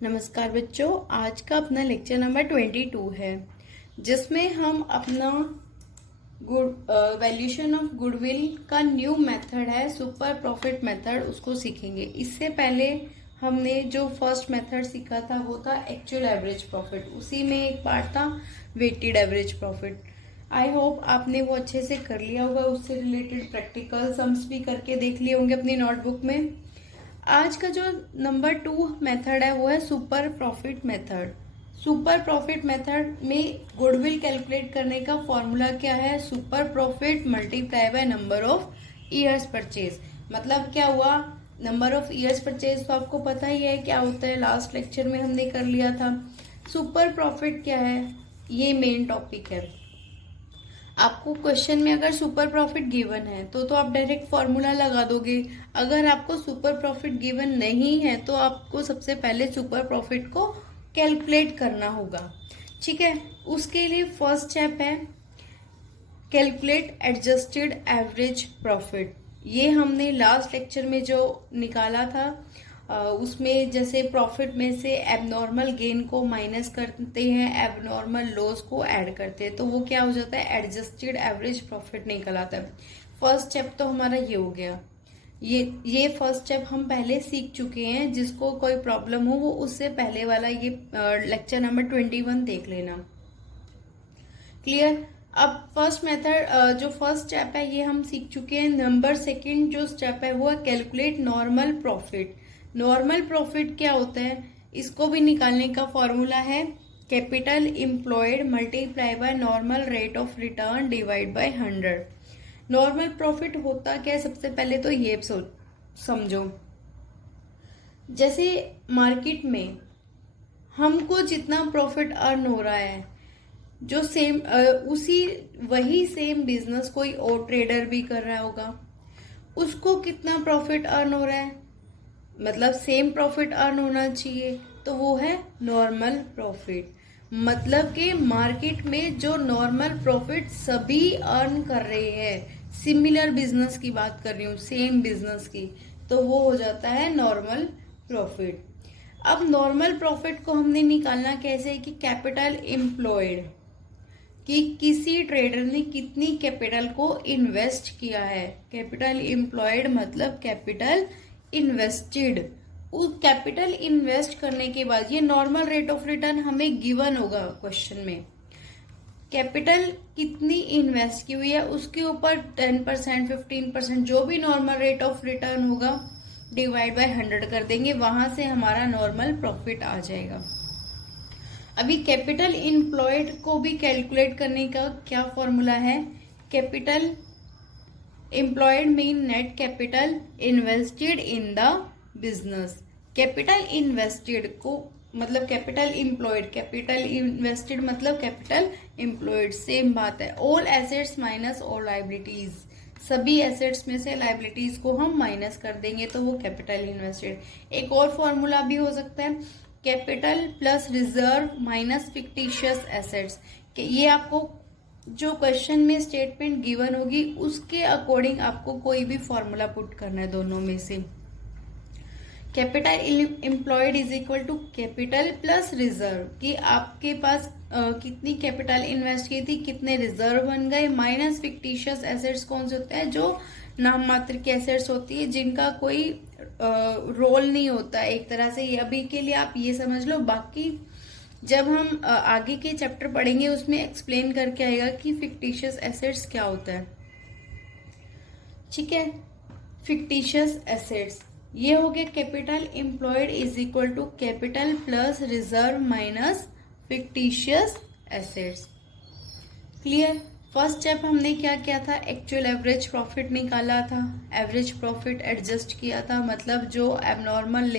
नमस्कार बच्चों, आज का अपना लेक्चर नंबर 22 है जिसमें हम अपना वैल्यूएशन ऑफ गुडविल का न्यू मेथड है सुपर प्रॉफिट मेथड, उसको सीखेंगे। इससे पहले हमने जो फर्स्ट मेथड सीखा था वो था एक्चुअल एवरेज प्रॉफिट, उसी में एक पार्ट था weighted average profit. I hope आपने वो अच्छे से कर लिया होगा, उससे रिलेटेड प्रैक्टिकल सम्स भी करके देख लिए होंगे अपनी नोटबुक में। आज का जो नंबर 2 मेथड है वो है super profit method. Super profit method में गुडविल कैलकुलेट करने का फॉर्मूला क्या है? Super profit multiply by number of years purchase. मतलब क्या हुआ? नंबर ऑफ ईयर्स परचेज तो आपको पता ही है क्या होता है, लास्ट लेक्चर में हमने कर लिया था। सुपर प्रॉफिट क्या है, ये मेन टॉपिक है। आपको क्वेश्चन में अगर सुपर प्रॉफिट गिवन है तो आप डायरेक्ट फॉर्मूला लगा दोगे। अगर आपको सुपर प्रॉफिट गिवन नहीं है तो आपको सबसे पहले सुपर प्रॉफिट को कैलकुलेट करना होगा। ठीक है, उसके लिए फर्स्ट स्टेप है कैलकुलेट एडजस्टेड एवरेज प्रॉफिट। ये हमने लास्ट लेक्चर में जो निकाला था उसमें जैसे प्रॉफिट में से एबनॉर्मल गेन को माइनस करते हैं, एबनॉर्मल लॉस को ऐड करते हैं, तो वो क्या हो जाता है? एडजस्टेड एवरेज प्रॉफिट निकल आता है। फर्स्ट स्टेप तो हमारा ये हो गया। ये फर्स्ट स्टेप हम पहले सीख चुके हैं। जिसको कोई प्रॉब्लम हो वो उससे पहले वाला ये लेक्चर नंबर 21 देख लेना। क्लियर? अब फर्स्ट मेथड जो फर्स्ट स्टेप है ये हम सीख चुके हैं। नंबर सेकंड जो स्टेप है वो है calculate normal profit. Normal profit क्या होता है? इसको भी निकालने का फॉर्मूला है capital employed multiply by normal rate of return divide by 100। Normal profit होता क्या है? सबसे पहले तो ये समझो, जैसे मार्केट में हमको जितना प्रॉफिट अर्न हो रहा है, जो सेम वही सेम बिजनेस कोई और ट्रेडर भी कर रहा होगा, उसको कितना प्रॉफिट अर्न हो रहा है, मतलब सेम प्रॉफिट अर्न होना चाहिए, तो वो है नॉर्मल प्रॉफिट। मतलब कि मार्केट में जो नॉर्मल प्रॉफिट सभी अर्न कर रहे हैं, सिमिलर बिजनेस की बात कर रही हूँ, सेम बिजनेस की, तो वो हो जाता है नॉर्मल प्रॉफिट। अब नॉर्मल प्रॉफिट को हमने निकालना कैसे कि कैपिटल एम्प्लॉयड, कि किसी ट्रेडर ने कितनी कैपिटल को इन्वेस्ट किया है। कैपिटल एम्प्लॉयड मतलब कैपिटल इन्वेस्टेड। उस कैपिटल इन्वेस्ट करने के बाद ये नॉर्मल रेट ऑफ रिटर्न हमें गिवन होगा क्वेश्चन में। कैपिटल कितनी इन्वेस्ट की हुई है उसके ऊपर 10%, 15% जो भी नॉर्मल रेट ऑफ रिटर्न होगा डिवाइड बाय 100 कर देंगे, वहां से हमारा नॉर्मल प्रॉफिट आ जाएगा। अभी कैपिटल इम्प्लॉयड को भी कैलकुलेट करने का क्या फॉर्मूला है? Capital employed mean net capital invested in the business. Capital invested को मतलब कैपिटल इम्प्लॉयड, कैपिटल इन्वेस्टेड मतलब कैपिटल एम्प्लॉयड, सेम बात है। All assets minus all liabilities, सभी एसेट्स में से लाइबिलिटीज को हम माइनस कर देंगे तो वो कैपिटल इन्वेस्टेड। एक और फॉर्मूला भी हो सकता है capital plus reserve minus fictitious assets. ये आपको जो क्वेश्चन में स्टेटमेंट गिवन होगी उसके अकॉर्डिंग आपको कोई भी फॉर्मूला पुट करना है दोनों में से। Capital employed is equal to capital plus reserve, कि आपके पास कितनी कैपिटल इन्वेस्ट की थी, कितने रिजर्व बन गए, माइनस फिक्टिशियस एसेट्स कौन से होते हैं? जो नाम मात्र की एसेट्स होती है जिनका कोई रोल नहीं होता एक तरह से। ये अभी के लिए आप ये समझ लो, बाकी जब हम आगे के चैप्टर पढ़ेंगे उसमें एक्सप्लेन करके आएगा कि फिक्टिशियस एसेट्स क्या होता है। ठीक है, फिक्टिशियस एसेट्स ये हो गया capital employed is equal to capital plus reserve minus fictitious assets. Clear? First step हमने क्या किया था? एक्चुअल एवरेज प्रॉफिट निकाला था, एवरेज प्रॉफिट एडजस्ट किया था, मतलब जो एबनॉर्मल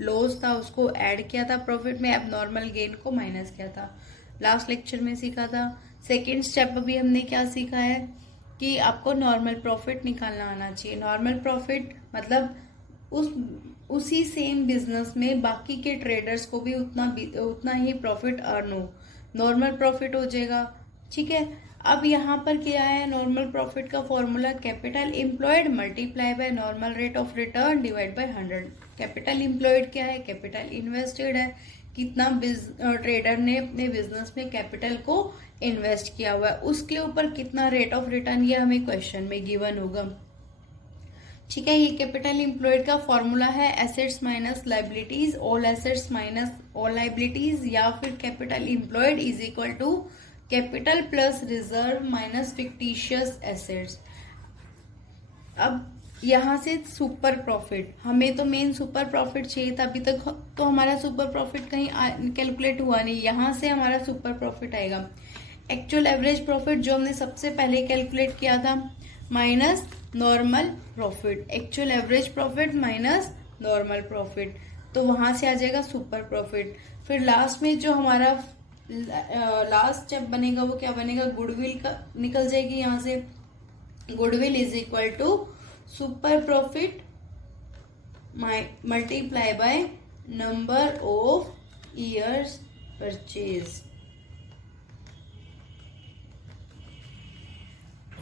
लॉस था उसको ऐड किया था प्रॉफिट में, एबनॉर्मल गेन को माइनस किया था, लास्ट लेक्चर में सीखा था। सेकेंड स्टेप अभी हमने क्या सीखा है कि आपको नॉर्मल प्रॉफिट निकालना आना चाहिए। नॉर्मल प्रॉफिट मतलब उसी सेम बिजनेस में बाकी के ट्रेडर्स को भी उतना ही प्रॉफिट अर्न हो, नॉर्मल प्रॉफिट हो जाएगा। ठीक है, अब यहाँ पर क्या है, नॉर्मल प्रॉफिट का formula capital employed multiply by normal rate of return divide by 100। Capital employed क्या है, कैपिटल इन्वेस्टेड है, कितना ट्रेडर ने अपने बिजनेस में कैपिटल को इन्वेस्ट किया हुआ है, उसके ऊपर कितना रेट ऑफ रिटर्न, ये हमें क्वेश्चन में गिवन होगा। ठीक है, ये कैपिटल एम्प्लॉयड का फॉर्मूला है assets minus liabilities, all assets minus all liabilities, या फिर capital employed is equal to capital plus reserve minus fictitious assets. अब यहाँ से सुपर प्रॉफिट, हमें तो मेन सुपर प्रॉफिट चाहिए था, अभी तक तो हमारा सुपर प्रॉफिट कहीं कैलकुलेट हुआ नहीं, यहाँ से हमारा सुपर प्रॉफिट आएगा। एक्चुअल एवरेज प्रॉफिट जो हमने सबसे पहले कैलकुलेट किया था minus normal profit, actual average profit minus normal profit, तो वहां से आ जाएगा सुपर प्रॉफिट। फिर लास्ट में जो हमारा लास्ट स्टेप बनेगा वो क्या बनेगा, गुडविल का निकल जाएगी यहाँ से, goodwill is equal to super profit multiply by number of years purchase.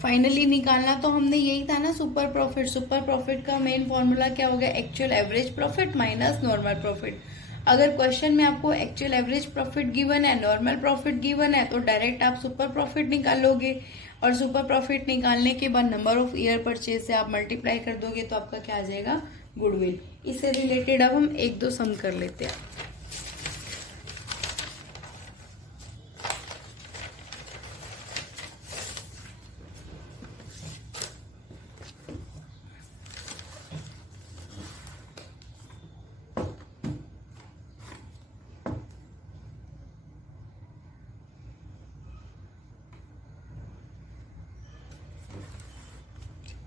Finally निकालना तो हमने यही था ना, सुपर प्रॉफिट। सुपर प्रॉफिट का मेन फॉर्मूला क्या हो गया, actual average profit minus normal profit. अगर क्वेश्चन में आपको एक्चुअल एवरेज प्रॉफिट गिवन है, नॉर्मल प्रॉफिट गिवन है, तो डायरेक्ट आप सुपर प्रॉफिट निकालोगे, और सुपर प्रॉफिट निकालने के बाद नंबर ऑफ ईयर परचेज से आप मल्टीप्लाई कर दोगे तो आपका क्या आ जाएगा, गुडविल। इससे रिलेटेड अब हम एक दो सम कर लेते हैं।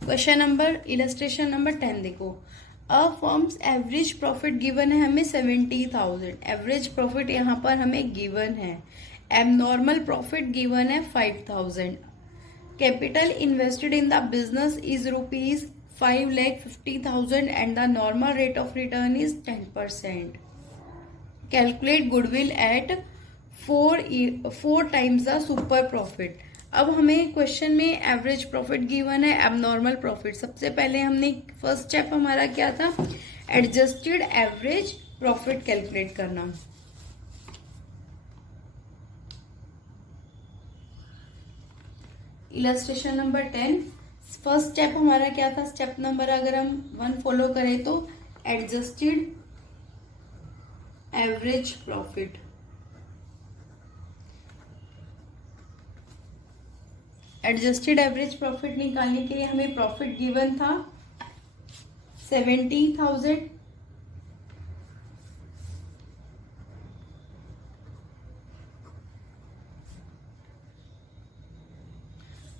क्वेश्चन नंबर इलस्ट्रेशन नंबर 10 देखो, अ फर्म्स एवरेज प्रॉफिट गिवन है हमें 70,000, एवरेज प्रॉफिट यहाँ पर हमें गिवन है, एबनॉर्मल प्रॉफिट गिवन है 5,000, capital invested in the business is ₹5,50,000 and the normal rate of return is 10%। Calculate goodwill at 4 times the super profit. अब हमें क्वेश्चन में एवरेज प्रॉफिट गिवन है, एबनॉर्मल प्रॉफिट। सबसे पहले हमने फर्स्ट स्टेप हमारा क्या था, एडजस्टेड एवरेज प्रॉफिट कैलकुलेट करना। इलस्ट्रेशन नंबर 10, फर्स्ट स्टेप हमारा क्या था, स्टेप नंबर अगर हम 1 फॉलो करें तो adjusted average profit, adjusted average profit निकालने के लिए हमें प्रॉफिट गिवन था 70,000,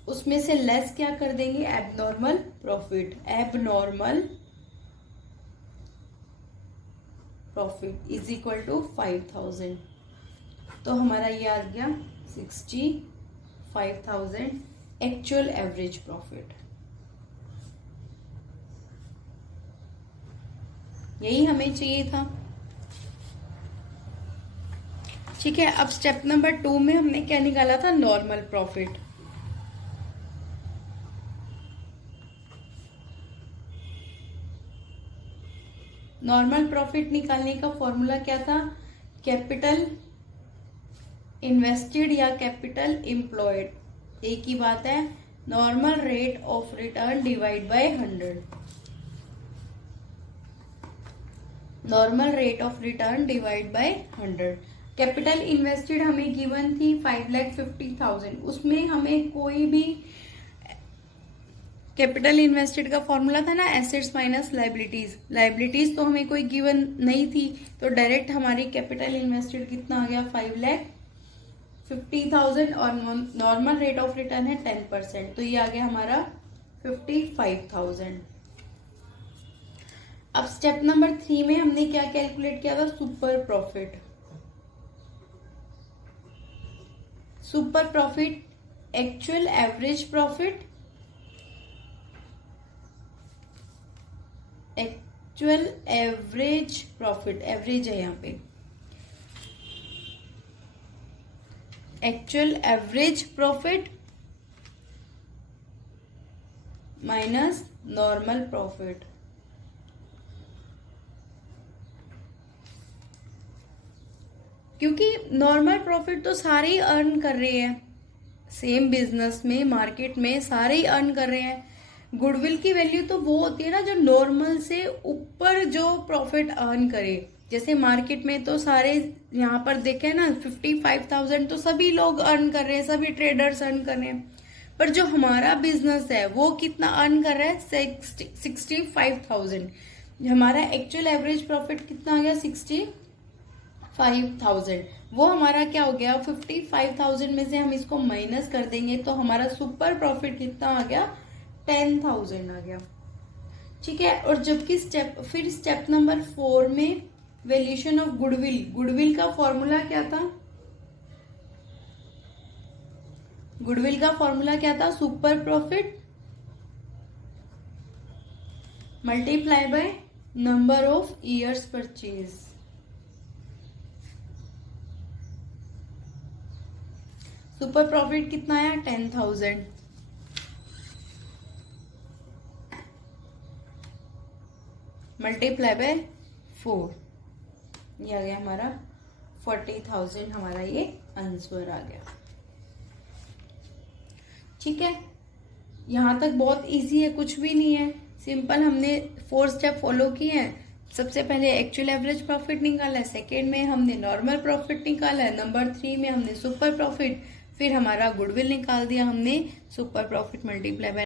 उसमें से लेस क्या कर देंगे, abnormal profit, abnormal profit is equal to 5,000, तो हमारा ये आ गया 65,000 एक्चुअल एवरेज प्रॉफिट। यही हमें चाहिए था। ठीक है, अब स्टेप नंबर 2 में हमने क्या निकाला था, नॉर्मल प्रॉफिट। नॉर्मल प्रॉफिट निकालने का फॉर्मूला क्या था, कैपिटल इन्वेस्टेड या कैपिटल एम्प्लॉयड, एक ही बात है, normal rate of return divide by 100, normal rate of return divide by 100। Capital invested हमें गिवन थी 5,50,000, उसमें हमें कोई भी कैपिटल इन्वेस्टेड का फॉर्मूला था ना, एसेट्स माइनस लाइबिलिटीज, लाइबिलिटीज तो हमें कोई गिवन नहीं थी, तो डायरेक्ट हमारी कैपिटल इन्वेस्टेड कितना आ गया, 5,50,000, और नॉर्मल रेट ऑफ रिटर्न है 10%, तो ये आ गया हमारा 55,000। अब स्टेप नंबर 3 में हमने क्या कैलकुलेट किया था, super profit. Super profit, actual average profit, actual average profit, average है यहाँ पे, actual average profit minus normal profit. क्योंकि नॉर्मल प्रॉफिट तो सारे ही अर्न कर रहे हैं, सेम बिजनेस में मार्केट में सारे ही अर्न कर रहे हैं। गुडविल की वैल्यू तो वो होती है ना जो नॉर्मल से ऊपर जो प्रॉफिट अर्न करे। जैसे मार्केट में तो सारे यहाँ पर देखे ना 55,000 तो सभी लोग अर्न कर रहे हैं, सभी ट्रेडर्स अर्न कर रहे हैं। पर जो हमारा बिजनेस है वो कितना अर्न कर रहा है, 65,000। हमारा एक्चुअल एवरेज प्रॉफिट कितना आ गया, 65,000। वो हमारा क्या हो गया, 55,000 में से हम इसको माइनस कर देंगे तो हमारा सुपर प्रॉफिट कितना आ गया, 10,000 आ गया। ठीक है। और जबकि स्टेप नंबर 4 में वैल्यूएशन ऑफ गुडविल, गुडविल का फॉर्मूला क्या था, गुडविल का फॉर्मूला क्या था, super profit multiply by number of years purchase. Super profit कितना आया, 10,000 मल्टीप्लाई बाय 4, ये आ गया हमारा 40,000। हमारा ये आंसर आ गया। ठीक है। यहां तक बहुत इजी है, कुछ भी नहीं है, सिंपल। हमने 4 स्टेप फॉलो किए हैं। सबसे पहले एक्चुअल एवरेज प्रॉफिट निकाला है, सेकेंड में हमने नॉर्मल प्रॉफिट निकाला है, नंबर 3 में हमने सुपर प्रॉफिट, फिर हमारा गुडविल निकाल दिया हमने, सुपर प्रॉफिट मल्टीप्लाई बाय